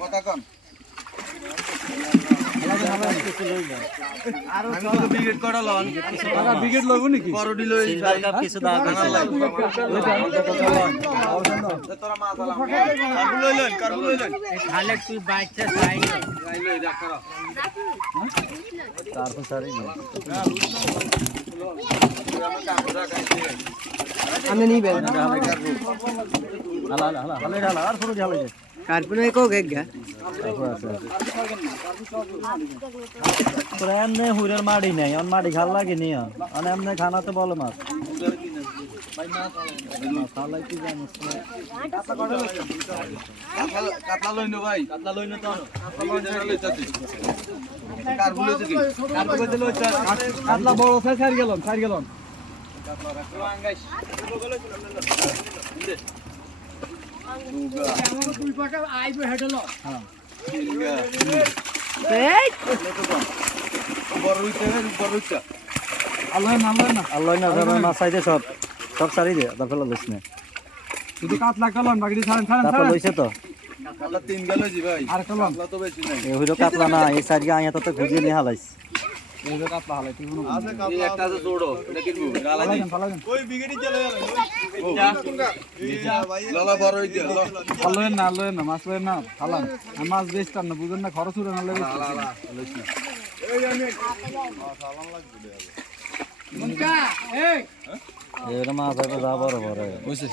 কথা কম আর ব্রিগেড করা loan brigade লইব নাকি করডি লই সিলভার কাপ কিছু দাও কইছে তোরা মা সালাম কারবু লইলেন খালে তুই বাইকটা চাই লই যা করো তারপর সারি না আমি নিবেন হালা হালা হালা হালা আর শুরু ঝালে কার্পন কো গেগা তারপর আছে প্রেম নে হুরের মাড়ি নাই অন মাড়ি ভাল লাগে নি অন এমনে খানা তো বলে মাছ খালাই কি জানিস কাতলা লইনো ভাই কাতলা লইনো তো কাতলা লই চাচ্ছি কারবু লইছে কি কারবু কইতে লই কাতলা বড় ছাড় গেলাম কাতলা রাখো আঙ্গাইস দুই পাকা আইবো হেডলো এই বড় রুইটা আল্লাহ না আল্লাহ না ধরে মাছ চাইতে সব সব সারি দে তারপর লইছ না শুধু কাতলা কলন বাকি ছাড়েন তারপর লইছে তো কাতলা তিন গেল জি ভাই আর কলন কাতলা তো বেশি নাই এই হইলো কাতলা না এই সাইড আইয়া তো খুঁজে নিয়ে হালাইছ এই যে কাতলা হালাই তুই আছে কাতলা একটা আছে ছোড়ো এটা কিনবো গালাই ফালাইন ওই বিগেডি চলে গেল লালা বড় হই গেল লয়েন না মাছ লয়েন না ফালান আর মাছ বেচতাম না বুঝেন না খরচ উড়ে না লাগে লালা লইছ না মুন্কা এই এর মাছ হবে যা বড় বড় হইছে